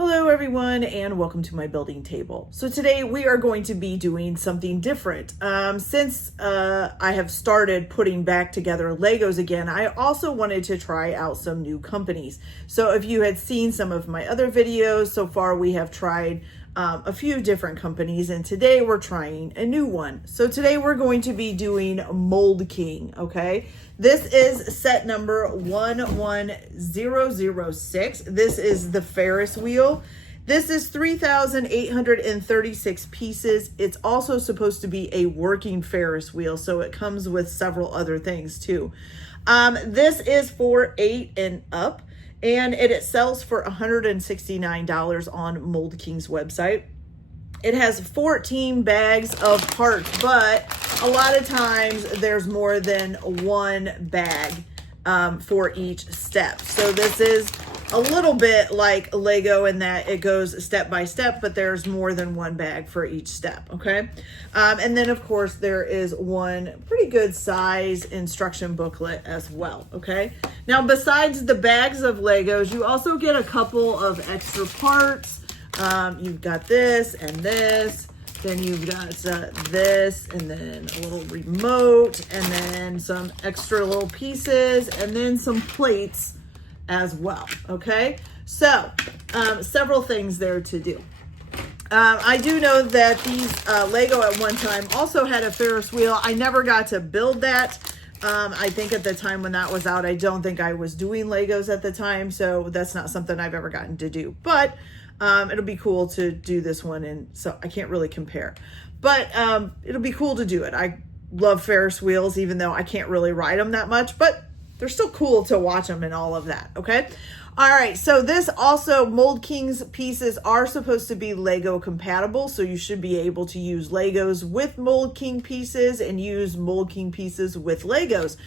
Hello everyone and welcome to my building table. So today we are going to be doing something different. Since I have started putting back together Legos again, I also wanted to try out some new companies. So if you had seen some of my other videos, so far we have tried a few different companies, and today we're trying a new one. So today we're going to be doing Mold King, okay? This is set number 11006. This is the Ferris wheel. This is 3,836 pieces. It's also supposed to be a working Ferris wheel, so it comes with several other things too. This is for 8 and up. And it sells for $169 on Mold King's website. It has 14 bags of parts, but a lot of times there's more than one bag for each step. So this is a little bit like Lego in that it goes step by step, but there's more than one bag for each step, okay? And then of course there is one pretty good size instruction booklet as well, okay? Now besides the bags of Legos, you also get a couple of extra parts. You've got this and this, then you've got this, and then a little remote, and then some extra little pieces, and then some plates as well, okay? So, several things there to do. I do know that these Lego at one time also had a Ferris wheel. I never got to build that. I think at the time when that was out, I don't think I was doing Legos at the time, so that's not something I've ever gotten to do. But it'll be cool to do this one, and so I can't really compare. But it'll be cool to do it. I love Ferris wheels, even though I can't really ride them that much, but they're still cool to watch them and all of that, okay? All right, so this also, Mold King's pieces are supposed to be Lego compatible, so you should be able to use Legos with Mold King pieces and use Mold King pieces with Legos.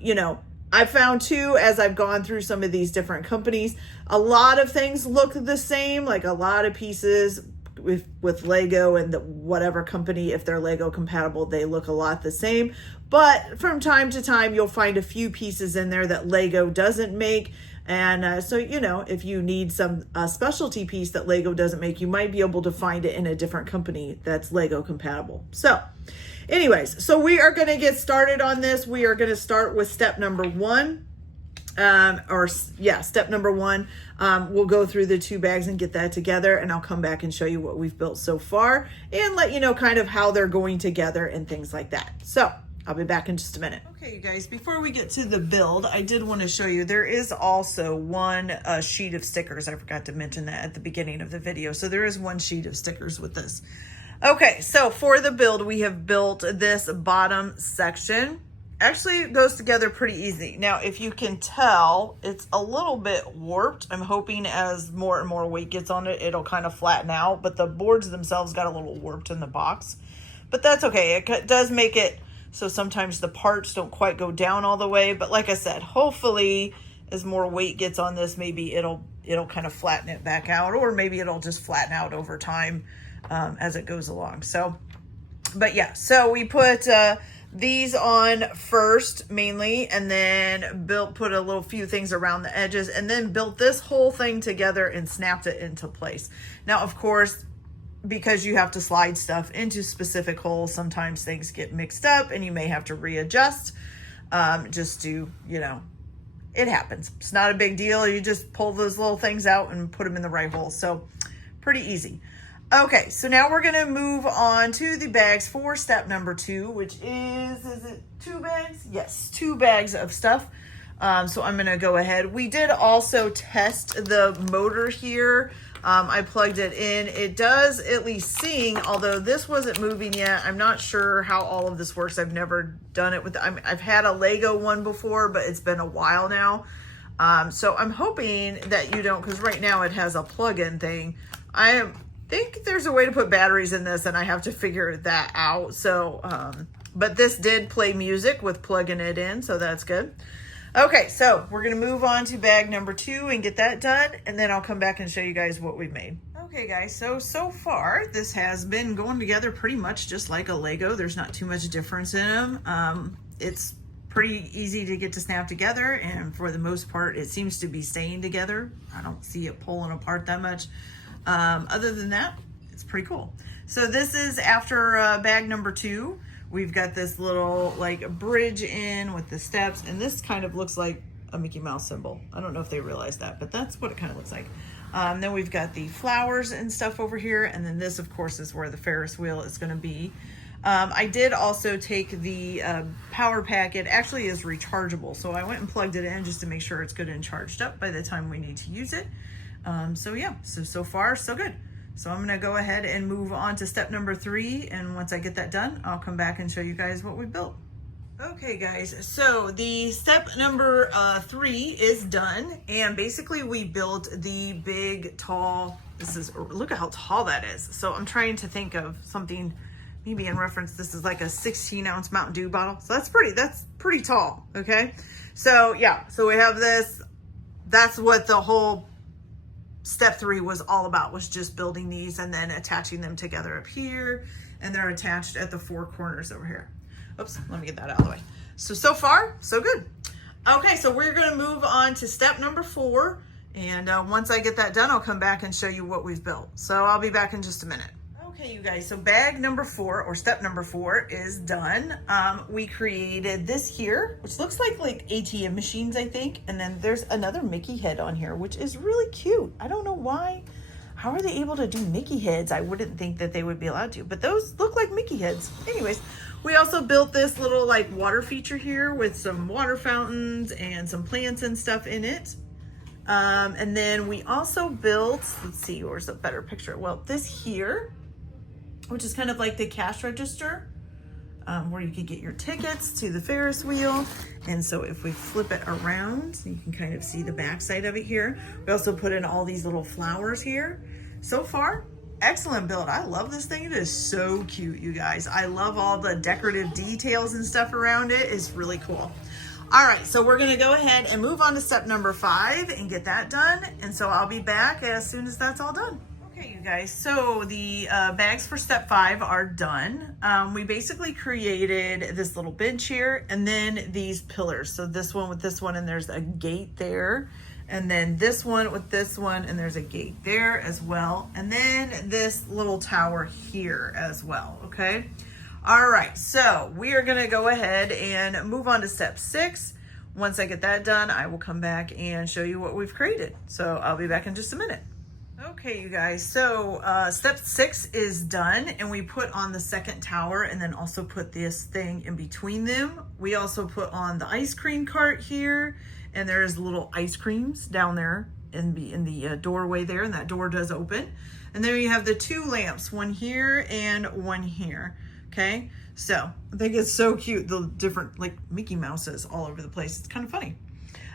You know, I found too, as I've gone through some of these different companies, a lot of things look the same, like a lot of pieces with Lego and whatever company, if they're Lego compatible, they look a lot the same. But from time to time, you'll find a few pieces in there that Lego doesn't make. And so, you know, if you need some specialty piece that Lego doesn't make, you might be able to find it in a different company that's Lego compatible. So anyways, so we are going to get started on this. We are going to start with step number one. Step number one. We'll go through the two bags and get that together, and I'll come back and show you what we've built so far and let you know kind of how they're going together and things like that. So I'll be back in just a minute. Okay, you guys, before we get to the build, I did want to show you there is also one sheet of stickers. I forgot to mention that at the beginning of the video. So there is one sheet of stickers with this. Okay, so for the build, we have built this bottom section. Actually, it goes together pretty easy. Now, if you can tell, it's a little bit warped. I'm hoping as more and more weight gets on it, it'll kind of flatten out, but the boards themselves got a little warped in the box. But that's okay. It does make it so sometimes the parts don't quite go down all the way. But like I said, hopefully as more weight gets on this, maybe it'll kind of flatten it back out, or maybe it'll just flatten out over time as it goes along. So, but yeah, so we put these on first mainly, and then put a little few things around the edges, and then built this whole thing together and snapped it into place. Now, of course, because you have to slide stuff into specific holes, sometimes things get mixed up and you may have to readjust, just to, you know, it happens. It's not a big deal. You just pull those little things out and put them in the right hole. So pretty easy. Okay, so now we're gonna move on to the bags for step number two, which is it 2 bags? Yes, 2 bags of stuff. So I'm gonna go ahead. We did also test the motor here. I plugged it in. It does at least sing, although this wasn't moving yet. I'm not sure how all of this works. I've never done it with, I've had a Lego one before, but it's been a while now. So I'm hoping that you don't, because right now it has a plug-in thing. I think there's a way to put batteries in this, and I have to figure that out. So, but this did play music with plugging it in, so that's good. Okay, so we're gonna move on to bag number 2 and get that done, and then I'll come back and show you guys what we've made. Okay guys, so far this has been going together pretty much just like a Lego. There's not too much difference in them. It's pretty easy to get to snap together, and for the most part it seems to be staying together. I don't see it pulling apart that much. Other than that, it's pretty cool. So this is after bag number 2. We've got this little like bridge in with the steps, and this kind of looks like a Mickey Mouse symbol. I don't know if they realize that, but that's what it kind of looks like. Then we've got the flowers and stuff over here, and then this of course is where the Ferris wheel is going to be. I did also take the power pack. It actually is rechargeable, so I went and plugged it in just to make sure it's good and charged up by the time we need to use it. So yeah, so far so good. So I'm gonna go ahead and move on to step number 3, and once I get that done, I'll come back and show you guys what we built. Okay guys, so the step number 3 is done, and basically we built the big tall, look at how tall that is. So I'm trying to think of something maybe in reference, this is like a 16-ounce Mountain Dew bottle. So that's pretty tall, okay? So yeah, so we have this. That's what the whole step 3 was all about, was just building these and then attaching them together up here, and they're attached at the 4 corners over here. Oops, let me get that out of the way. So far, so good. Okay, so we're gonna move on to step number 4, and once I get that done, I'll come back and show you what we've built. So I'll be back in just a minute. Okay, you guys, so bag number 4, or step number 4, is done. We created this here, which looks like ATM machines, I think. And then there's another Mickey head on here, which is really cute. I don't know why. How are they able to do Mickey heads? I wouldn't think that they would be allowed to, but those look like Mickey heads. Anyways, we also built this little like water feature here with some water fountains and some plants and stuff in it. And then we also built, let's see, where's a better picture? Well, this here, which is kind of like the cash register, where you could get your tickets to the Ferris wheel. And so if we flip it around, you can kind of see the back side of it here. We also put in all these little flowers here. So far, excellent build. I love this thing. It is so cute, you guys. I love all the decorative details and stuff around it. It's really cool. All right, so we're gonna go ahead and move on to step number 5 and get that done. And so I'll be back as soon as that's all done. Okay, you guys, so the bags for step 5 are done. We basically created this little bench here, and then these pillars. So this one with this one, and there's a gate there. And then this one with this one, and there's a gate there as well. And then this little tower here as well, okay? All right, so we are gonna go ahead and move on to step 6. Once I get that done, I will come back and show you what we've created. So I'll be back in just a minute. Okay, you guys, so step 6 is done, and we put on the second tower and then also put this thing in between them. We also put on the ice cream cart here, and there's little ice creams down there in the doorway there, and that door does open. And there you have the 2 lamps, one here and one here, okay? So I think it's so cute, the different like Mickey Mouses all over the place. It's kind of funny.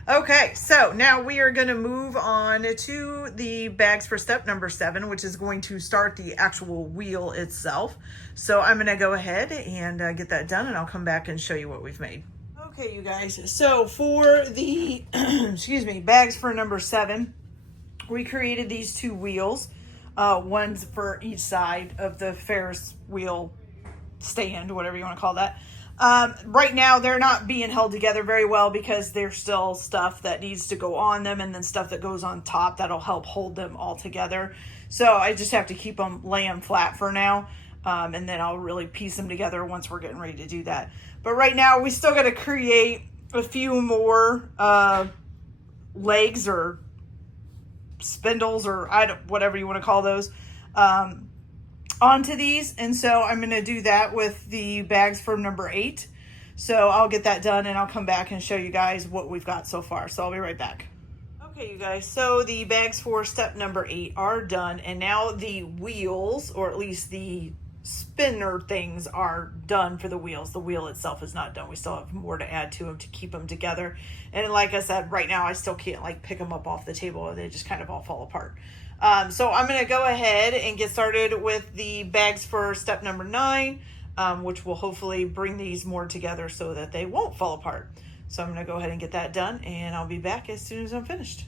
Okay, so now we are going to move on to the bags for step number 7, which is going to start the actual wheel itself. So I'm going to go ahead and get that done, and I'll come back and show you what we've made. Okay, you guys, so for the excuse me, bags for number 7, we created these 2 wheels, one's for each side of the Ferris wheel stand, whatever you want to call that. Right now they're not being held together very well because there's still stuff that needs to go on them, and then stuff that goes on top that'll help hold them all together. So I just have to keep them laying flat for now, and then I'll really piece them together once we're getting ready to do that. But right now we still got to create a few more legs or spindles, or whatever you want to call those, onto these. And so I'm going to do that with the bags for number 8. So I'll get that done, and I'll come back and show you guys what we've got so far. So I'll be right back. Okay, you guys, so the bags for step number 8 are done, and now the wheels, or at least the spinner things, are done for the wheels. The wheel itself is not done. We still have more to add to them to keep them together. And like I said, right now I still can't like pick them up off the table. They just kind of all fall apart. So I'm going to go ahead and get started with the bags for step number 9, which will hopefully bring these more together so that they won't fall apart. So I'm going to go ahead and get that done, and I'll be back as soon as I'm finished.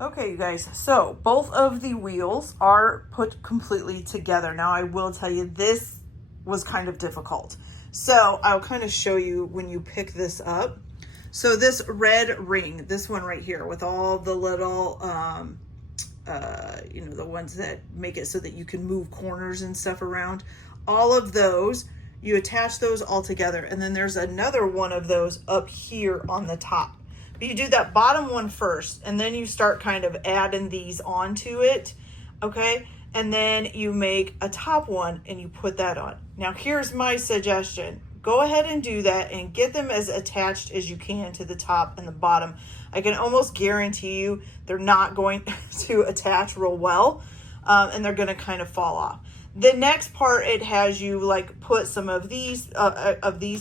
Okay, you guys, so both of the wheels are put completely together. Now I will tell you, this was kind of difficult So I'll kind of show you when you pick this up. So this red ring, this one right here with all the little, you know, the ones that make it so that you can move corners and stuff around, all of those, you attach those all together. And then there's another one of those up here on the top. But you do that bottom one first, and then you start kind of adding these onto it, okay? And then you make a top one and you put that on. Now here's my suggestion. Go ahead and do that and get them as attached as you can to the top and the bottom. I can almost guarantee you they're not going to attach real well, and they're gonna kind of fall off. The next part, it has you like put some of these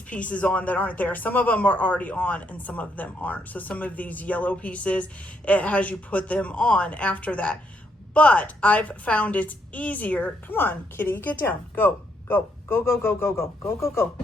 pieces on that aren't there. Some of them are already on and some of them aren't. So some of these yellow pieces, it has you put them on after that. But I've found it's easier. Come on, kitty, get down. Go, go, go, go, go, go, go, go, go, go.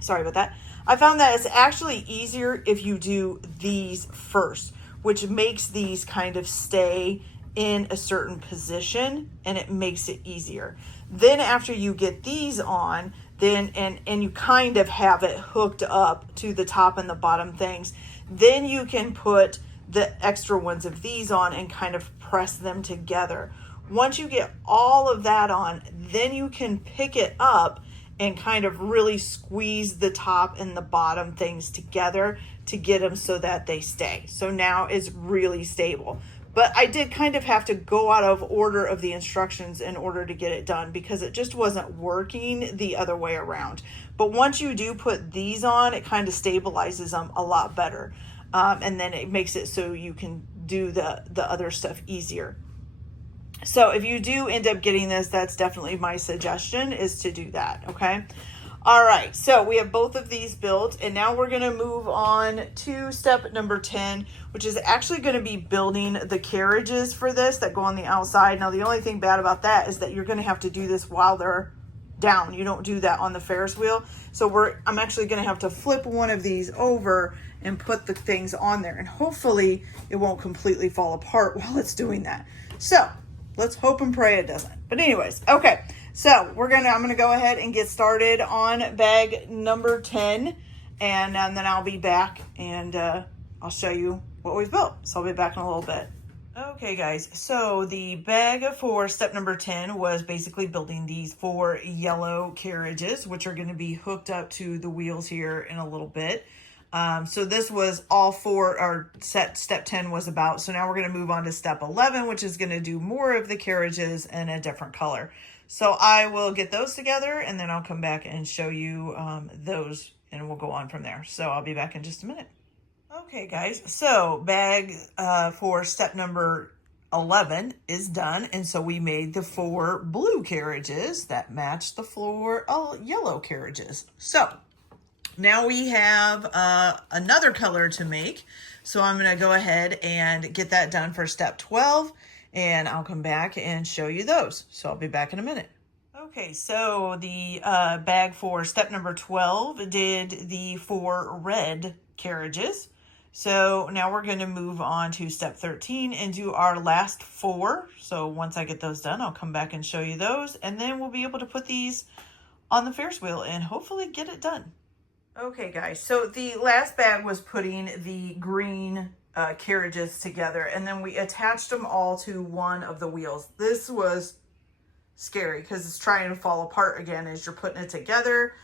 Sorry about that. I found that it's actually easier if you do these first, which makes these kind of stay in a certain position and it makes it easier. Then after you get these on, then and you kind of have it hooked up to the top and the bottom things, then you can put the extra ones of these on and kind of press them together. Once you get all of that on, then you can pick it up and kind of really squeeze the top and the bottom things together to get them so that they stay. So now it's really stable. But I did kind of have to go out of order of the instructions in order to get it done because it just wasn't working the other way around. But once you do put these on, it kind of stabilizes them a lot better. And then it makes it so you can do the other stuff easier. So if you do end up getting this, that's definitely my suggestion, is to do that, okay? All right, so we have both of these built, and now we're gonna move on to step number 10, which is actually gonna be building the carriages for this that go on the outside. Now, the only thing bad about that is that you're gonna have to do this while they're down. You don't do that on the Ferris wheel. So I'm actually gonna have to flip one of these over and put the things on there, and hopefully it won't completely fall apart while it's doing that. So let's hope and pray it doesn't. But anyways, okay. So I'm gonna go ahead and get started on bag number 10, and then I'll be back and I'll show you what we've built. So I'll be back in a little bit. Okay guys, so the bag for step number 10 was basically building these 4 yellow carriages, which are gonna be hooked up to the wheels here in a little bit. So this was all 4, or step 10 was about. So now we're gonna move on to step 11, which is gonna do more of the carriages in a different color. So I will get those together and then I'll come back and show you those and we'll go on from there. So I'll be back in just a minute. Okay guys, so bag for step number 11 is done. And so we made the 4 blue carriages that match the 4 yellow carriages. So now we have another color to make. So I'm gonna go ahead and get that done for step 12. And I'll come back and show you those. So I'll be back in a minute. Okay, so the bag for step number 12 did the 4 red carriages. So now we're going to move on to step 13 and do our last 4. So once I get those done, I'll come back and show you those. And then we'll be able to put these on the Ferris wheel and hopefully get it done. Okay, guys, so the last bag was putting the green carriages together, and then we attached them all to one of the wheels. This was scary because it's trying to fall apart again as you're putting it together.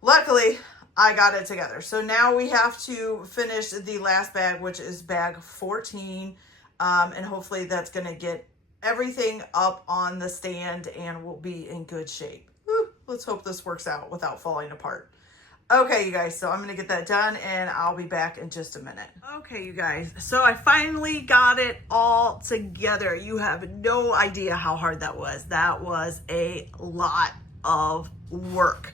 Luckily, I got it together. So now we have to finish the last bag, which is bag 14, and hopefully that's going to get everything up on the stand and we'll be in good shape. Whew, let's hope this works out without falling apart. Okay, you guys, so I'm going to get that done and I'll be back in just a minute. Okay, you guys, so I finally got it all together. You have no idea how hard that was. That was a lot of work.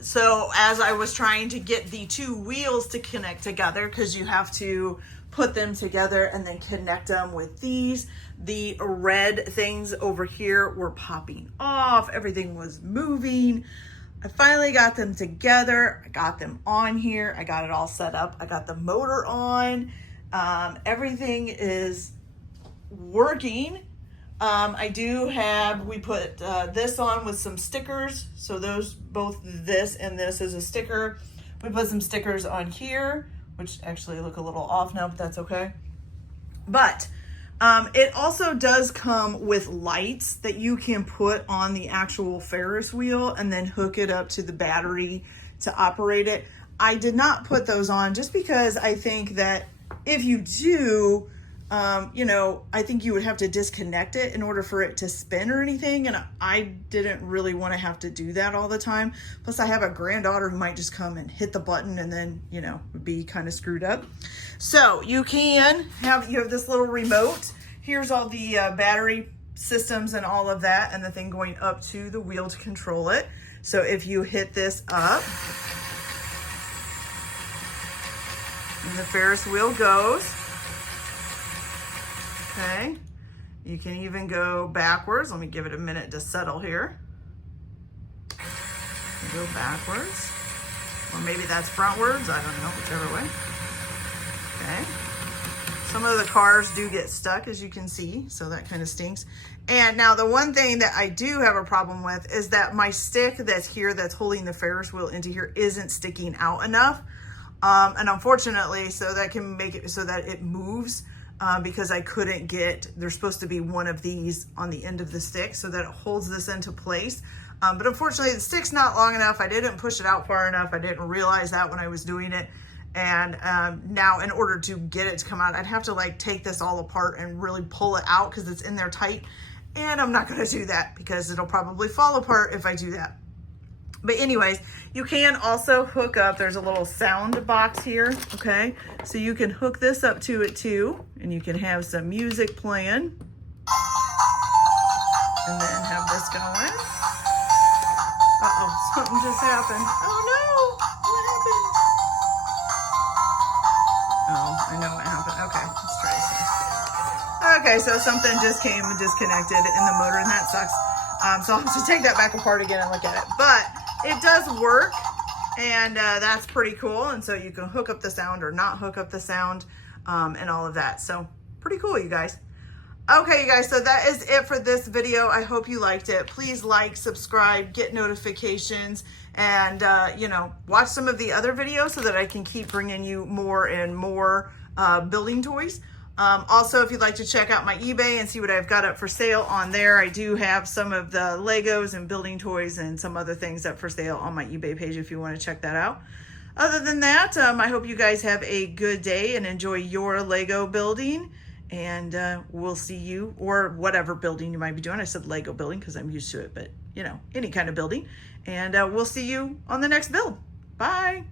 So as I was trying to get the 2 wheels to connect together, because you have to put them together and then connect them with these, the red things over here were popping off. Everything was moving. I finally got them together. I got them on here. I got it all set up. I got the motor on. Everything is working, I do have, we put this on with some stickers. So those, both this and this is a sticker. We put some stickers on here, which actually look a little off now, but that's okay. But it also does come with lights that you can put on the actual Ferris wheel and then hook it up to the battery to operate it. I did not put those on just because I think that if you do, you know, I think you would have to disconnect it in order for it to spin or anything. And I didn't really want to have to do that all the time. Plus I have a granddaughter who might just come and hit the button and then, you know, be kind of screwed up. So you have this little remote. Here's all the battery systems and all of that, and the thing going up to the wheel to control it. So if you hit this up, and the Ferris wheel goes. Okay, you can even go backwards. Let me give it a minute to settle here. Go backwards, or maybe that's frontwards. I don't know, whichever way. Okay. Some of the cars do get stuck, as you can see, so that kind of stinks. And now the one thing that I do have a problem with is that my stick that's here, that's holding the Ferris wheel into here, isn't sticking out enough. And unfortunately, so that can make it so that it moves, because I couldn't get, there's supposed to be one of these on the end of the stick so that it holds this into place. But unfortunately the stick's not long enough. I didn't push it out far enough. I didn't realize that when I was doing it. And now in order to get it to come out, I'd have to like take this all apart and really pull it out because it's in there tight. And I'm not going to do that because it'll probably fall apart if I do that. But anyways, you can also hook up, there's a little sound box here, okay? So you can hook this up to it too, and you can have some music playing. And then have this going. Uh-oh, something just happened. Oh no, what happened? Oh, I know what happened. Okay, let's try this. Okay, so something just came disconnected in the motor, and that sucks. So I'll have to take that back apart again and look at it. But it does work, and that's pretty cool. And so you can hook up the sound or not hook up the sound, and all of that. So pretty cool, you guys. Okay, you guys, so that is it for this video. I hope you liked it. Please like, subscribe, get notifications, and you know, watch some of the other videos so that I can keep bringing you more and more building toys. Also, if you'd like to check out my eBay and see what I've got up for sale on there, I do have some of the Legos and building toys and some other things up for sale on my eBay page if you want to check that out. Other than that, I hope you guys have a good day and enjoy your Lego building. And we'll see you, or whatever building you might be doing. I said Lego building because I'm used to it, but you know, any kind of building. And we'll see you on the next build. Bye.